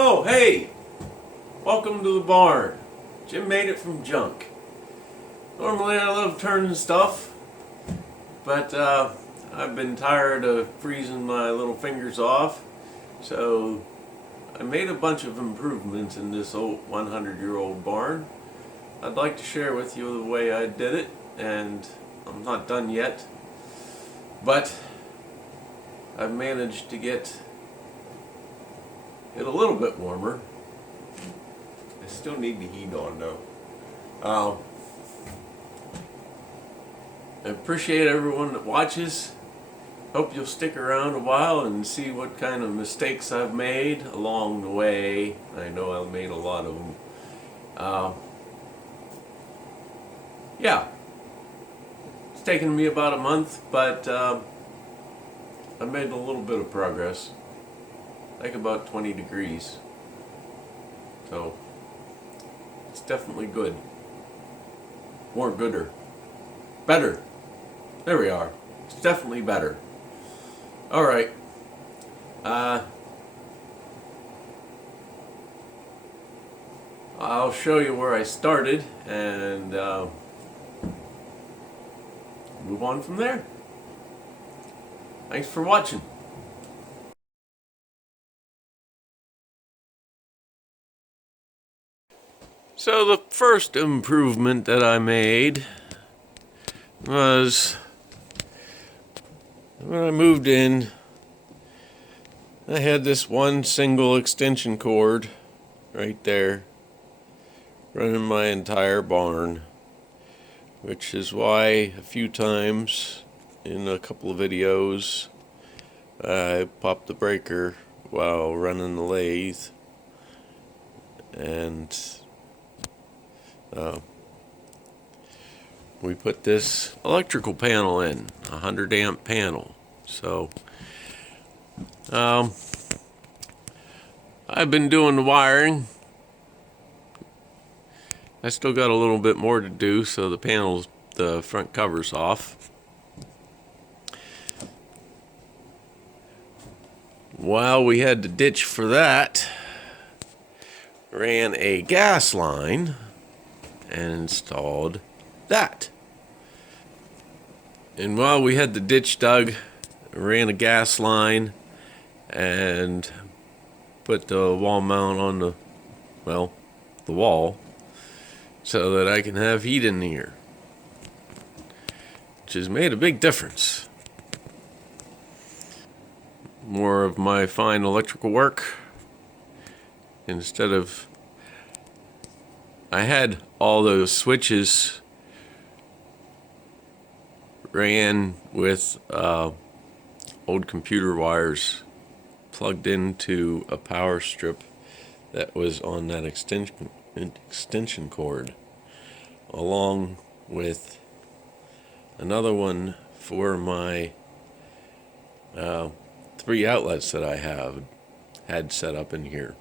Oh, hey! Welcome to the barn. Jim made it from junk. Normally I love turning stuff, but I've been tired of freezing my little fingers off, so I made a bunch of improvements in this old 100-year-old barn. I'd like to share with you the way I did it, and I'm not done yet, but I've managed to get it a little bit warmer. I still need the heat on though. I appreciate everyone that watches. Hope you'll stick around a while and see what kind of mistakes I've made along the way. I know I've made a lot of them. Yeah, it's taken me about a month, but I made a little bit of progress. Like about 20 degrees. So, it's definitely good. More gooder. Better. There we are. It's definitely better. Alright. I'll show you where I started and move on from there. Thanks for watching. So the first improvement that I made was when I moved in, I had this one single extension cord right there running my entire barn, which is why a few times in a couple of videos I popped the breaker while running the lathe, and we put this electrical panel in, a 100 amp panel. So I've been doing the wiring. I still got a little bit more to do, so the front cover's off. While we had to ditch for that, ran a gas line and installed that. And while we had the ditch dug, ran a gas line and put the wall mount on the wall so that I can have heat in here, which has made a big difference. More of my fine electrical work. Instead of, I had all those switches ran with old computer wires plugged into a power strip that was on that extension cord, along with another one for my 3 outlets that I had set up in here.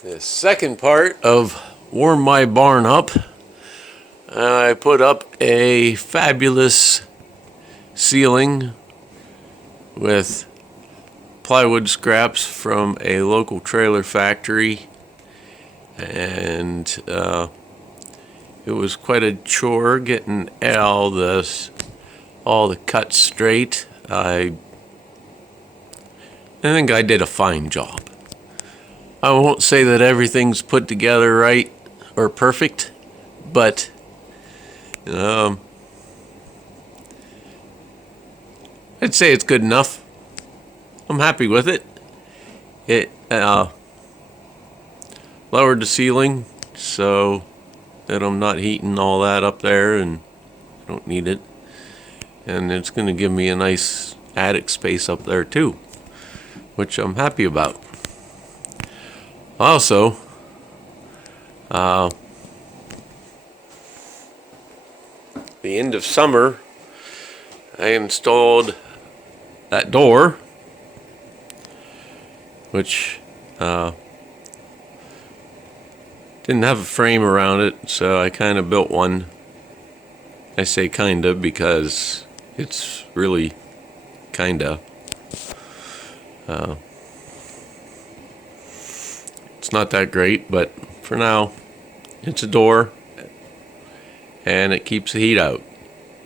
The second part of Warm My Barn Up, I put up a fabulous ceiling with plywood scraps from a local trailer factory, and it was quite a chore getting all the cuts straight. I think I did a fine job. I won't say that everything's put together right or perfect, but I'd say it's good enough. I'm happy with it. It lowered the ceiling so that I'm not heating all that up there, and I don't need it. And it's going to give me a nice attic space up there too, which I'm happy about. Also, the end of summer, I installed that door, which didn't have a frame around it, so I kind of built one. I say kinda because it's really kinda. It's not that great, but for now, it's a door, and it keeps the heat out,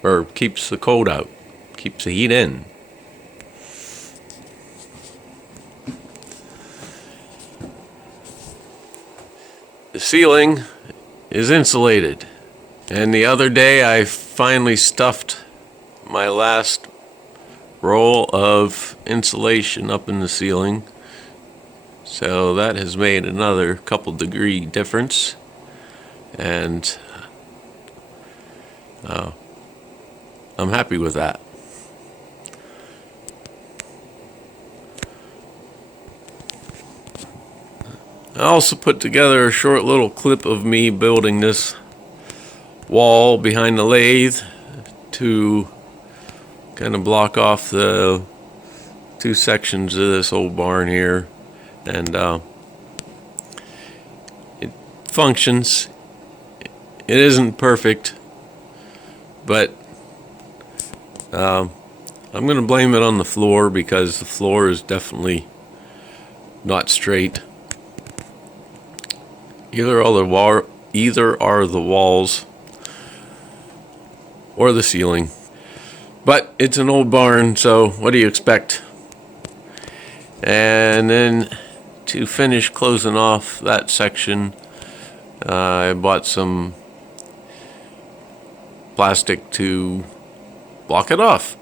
or keeps the cold out, keeps the heat in. The ceiling is insulated, and the other day I finally stuffed my last roll of insulation up in the ceiling, so that has made another couple degree difference, and I'm happy with that. I also put together a short little clip of me building this wall behind the lathe to kind of block off the two sections of this old barn here, and it functions. It isn't perfect, but I'm going to blame it on the floor, because the floor is definitely not straight. Either are the walls or the ceiling. But it's an old barn, so what do you expect? And then to finish closing off that section, I bought some plastic to block it off.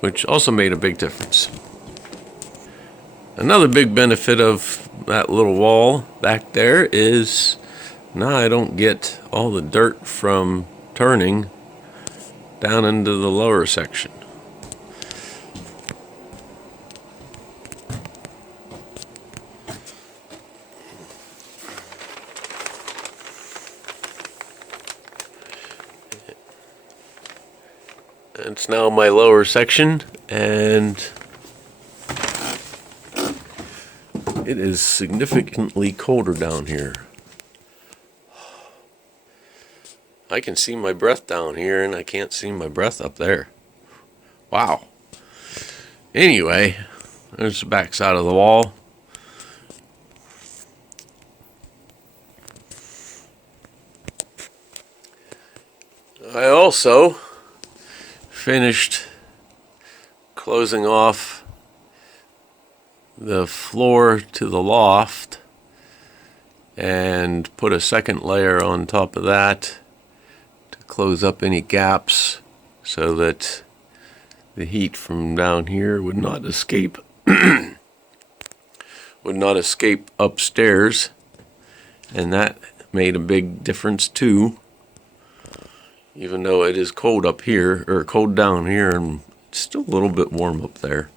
Which also made a big difference. Another big benefit of that little wall back there is now I don't get all the dirt from turning down into the lower section. It's now my lower section, and it is significantly colder down here. I can see my breath down here, and I can't see my breath up there. Wow. Anyway, There's the back side of the wall. I also finished closing off the floor to the loft and put a second layer on top of that to close up any gaps so that the heat from down here would not escape upstairs, and that made a big difference too, even though it is cold up here, or cold down here, and it's still a little bit warm up there.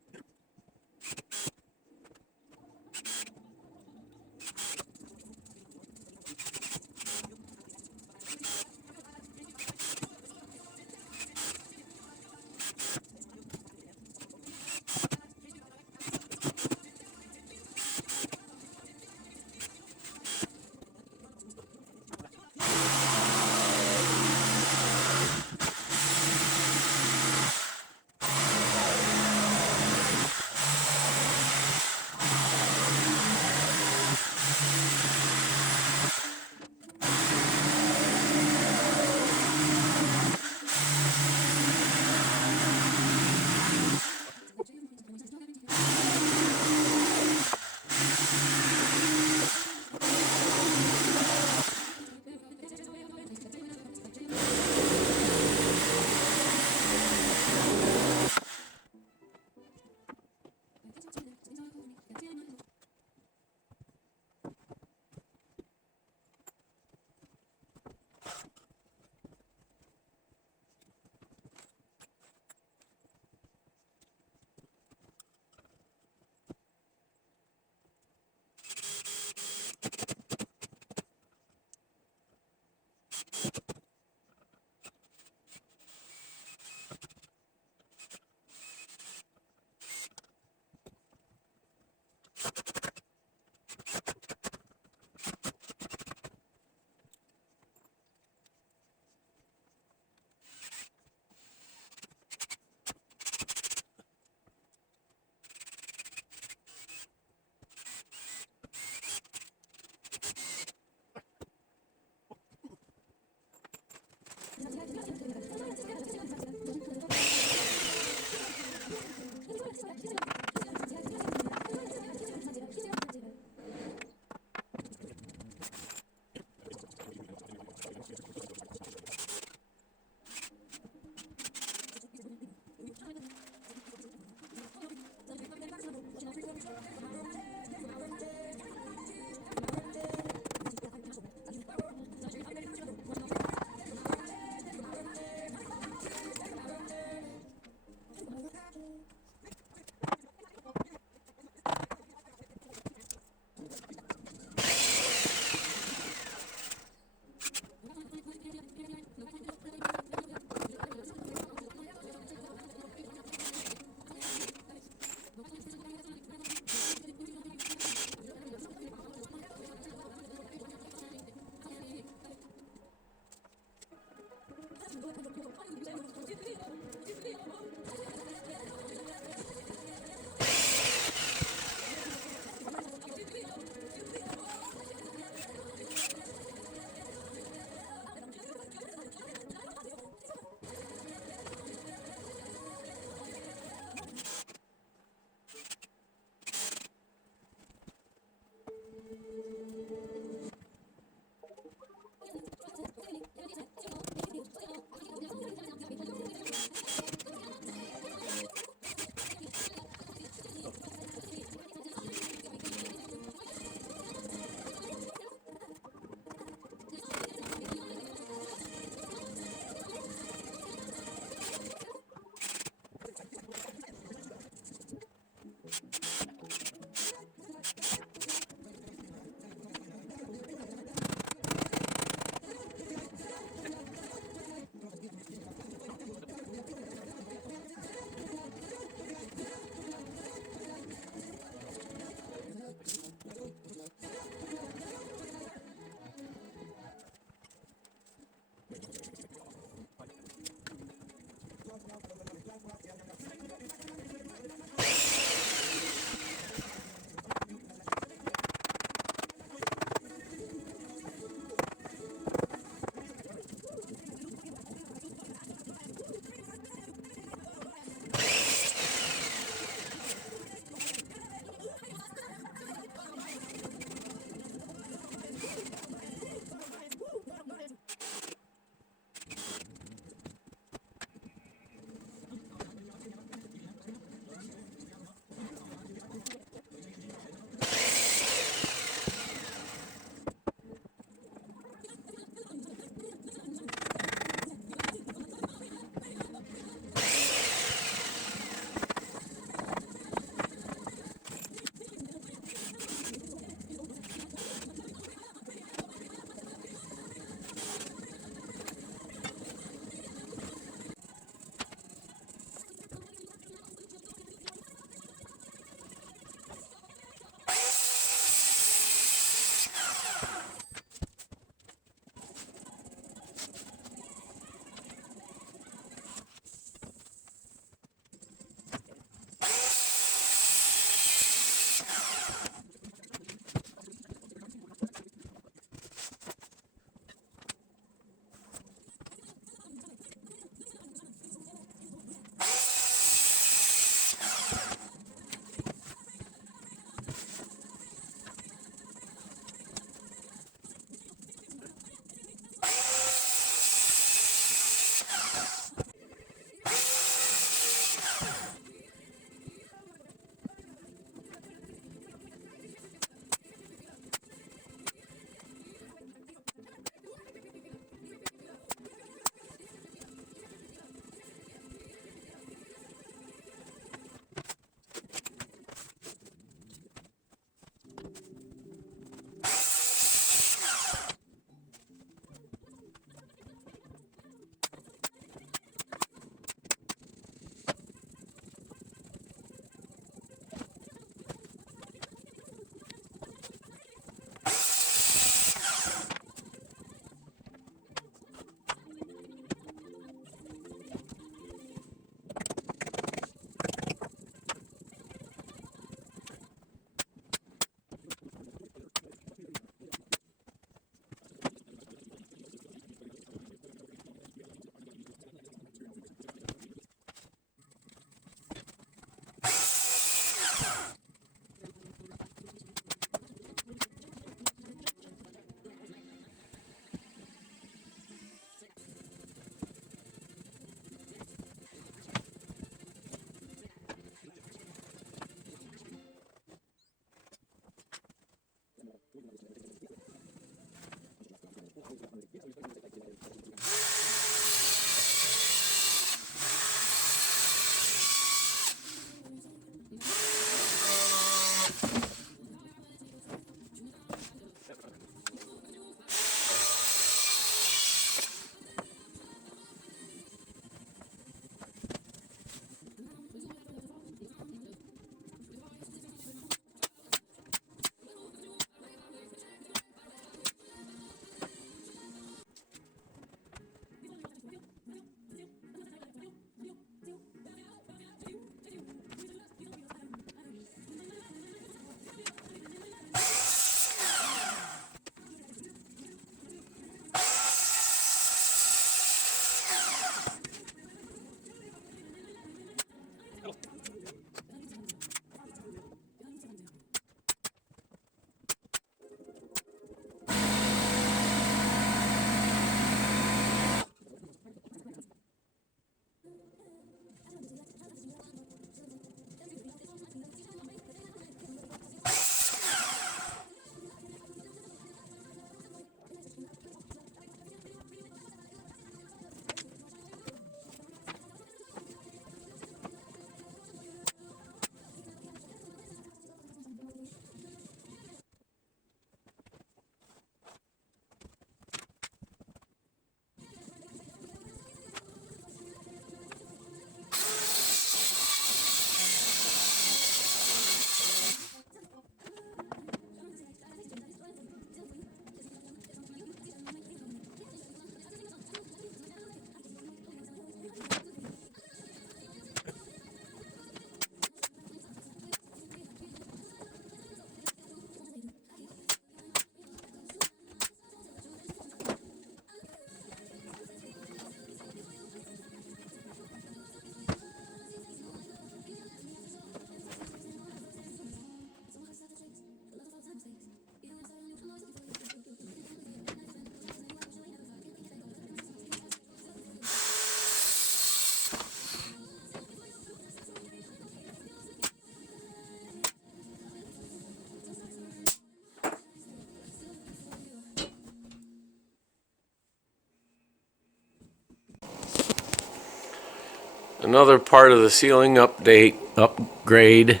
Another part of the ceiling upgrade,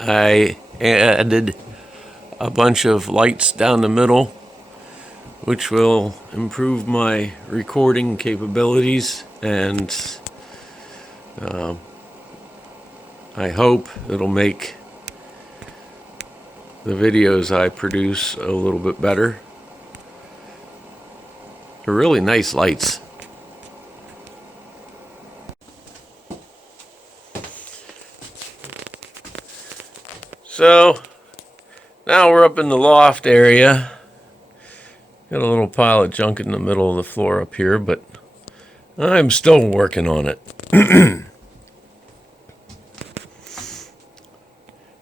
I added a bunch of lights down the middle, which will improve my recording capabilities, and I hope it'll make the videos I produce a little bit better. They're really nice lights. So now we're up in the loft area. Got a little pile of junk in the middle of the floor up here, but I'm still working on it.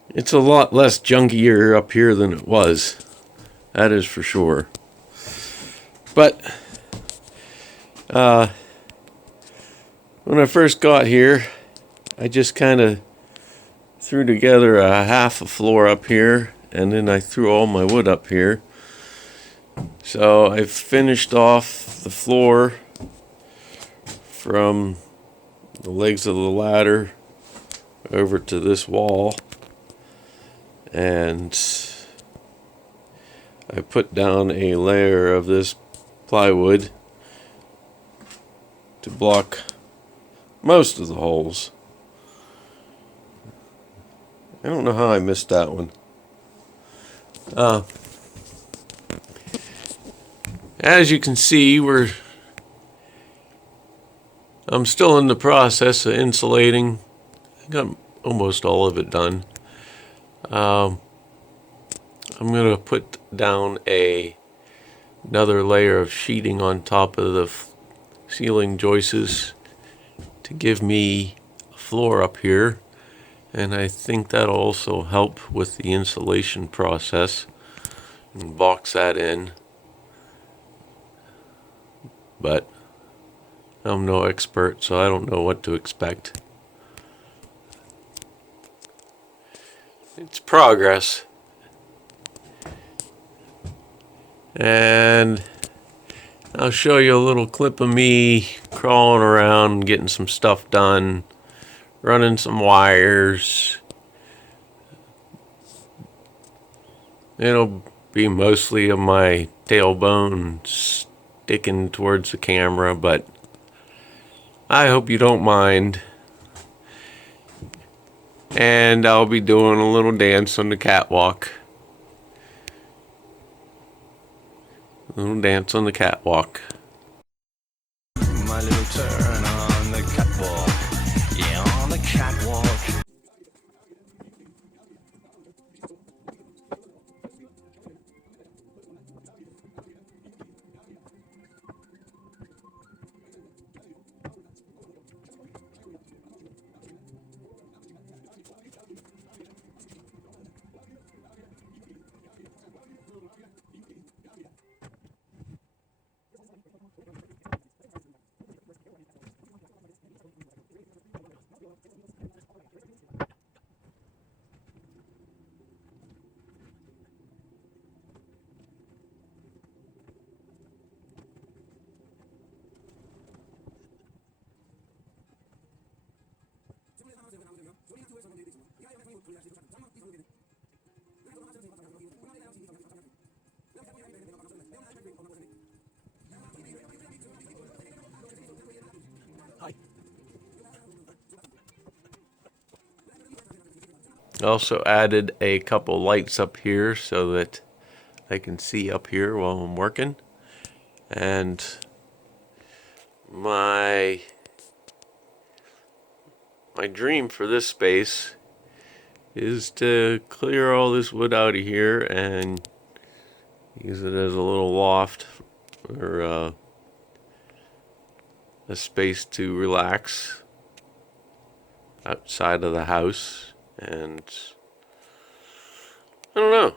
It's a lot less junkier up here than it was. That is for sure. But when I first got here, I just kind of threw together a half a floor up here, and then I threw all my wood up here. So I finished off the floor from the legs of the ladder over to this wall, and I put down a layer of this plywood to block most of the holes. I don't know how I missed that one. As you can see, I'm still in the process of insulating. I got almost all of it done. I'm going to put down another layer of sheeting on top of the ceiling joists to give me a floor up here, and I think that'll also help with the insulation process and box that in. But I'm no expert, so I don't know what to expect. It's progress. And I'll show you a little clip of me crawling around, getting some stuff done, running some wires. It'll be mostly of my tailbone sticking towards the camera, but I hope you don't mind. And I'll be doing a little dance on the catwalk. A little dance on the catwalk. My little turn on the catwalk. Yeah, on the catwalk. Also added a couple lights up here so that I can see up here while I'm working. And my dream for this space is to clear all this wood out of here and use it as a little loft or a space to relax outside of the house. And I don't know,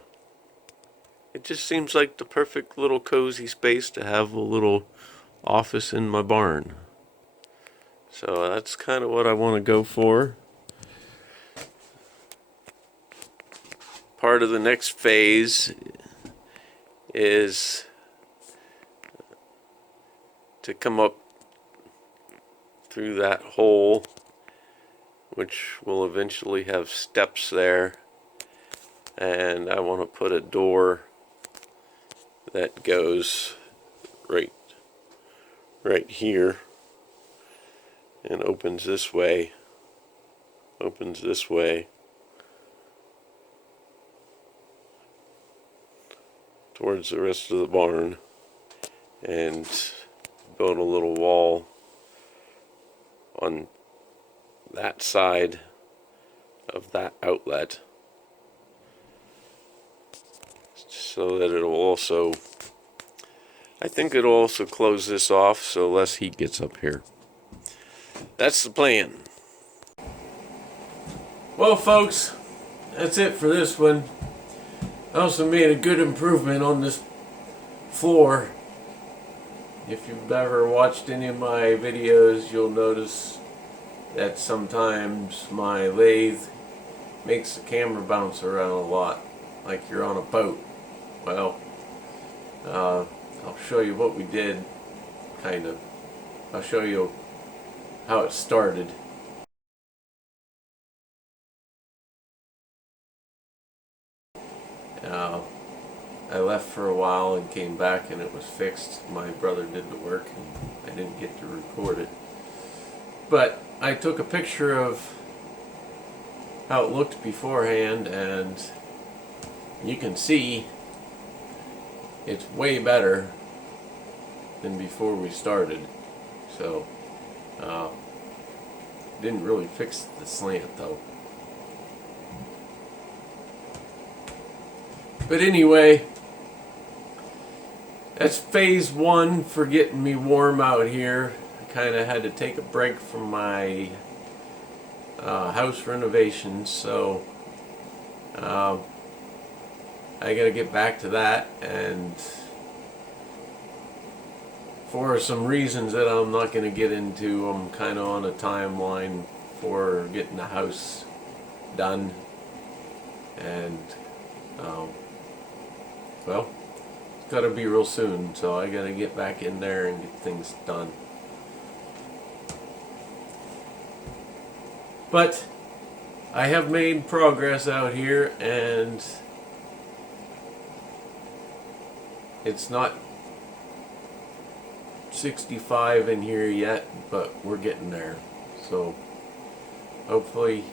it just seems like the perfect little cozy space to have a little office in my barn. So that's kind of what I want to go for. Part of the next phase is to come up through that hole which will eventually have steps there, and I want to put a door that goes right here and opens this way towards the rest of the barn, and build a little wall on that side of that outlet, so that it'll also, I think it'll also close this off so less heat gets up here. That's the plan. Well, folks, that's it for this one. I also made a good improvement on this floor. If you've ever watched any of my videos, you'll notice that sometimes my lathe makes the camera bounce around a lot, like you're on a boat. Well, I'll show you what we did, kind of. I'll show you how it started. I left for a while and came back and it was fixed. My brother did the work and I didn't get to record it. But I took a picture of how it looked beforehand, and you can see it's way better than before we started. So, didn't really fix the slant though. But anyway, that's phase one for getting me warm out here. I kind of had to take a break from my house renovations, so I gotta get back to that, and for some reasons that I'm not going to get into, I'm kind of on a timeline for getting the house done, and well, it's got to be real soon, so I got to get back in there and get things done. But I have made progress out here, and it's not 65 in here yet, but we're getting there. So hopefully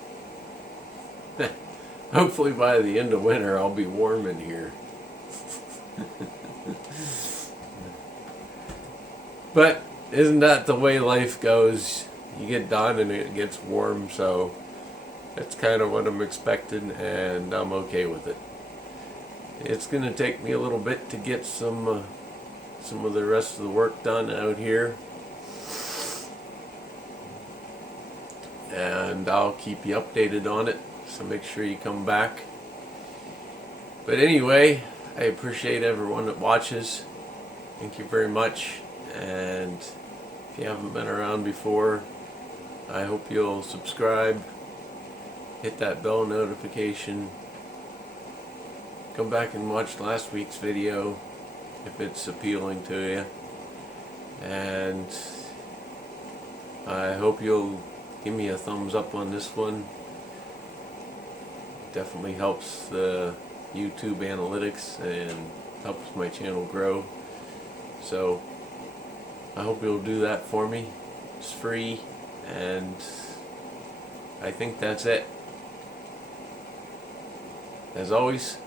hopefully by the end of winter I'll be warm in here. But isn't that the way life goes? You get done and it gets warm, so that's kind of what I'm expecting, and I'm okay with it. It's going to take me a little bit to get some of the rest of the work done out here, and I'll keep you updated on it, so make sure you come back. But anyway, I appreciate everyone that watches. Thank you very much, and if you haven't been around before, I hope you'll subscribe, hit that bell notification, come back and watch last week's video if it's appealing to you, and I hope you'll give me a thumbs up on this one. It definitely helps the YouTube analytics and helps my channel grow, so I hope you'll do that for me. It's free, and I think that's it. As always,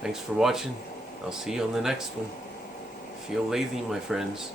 thanks for watching. I'll see you on the next one. Feel lazy, my friends.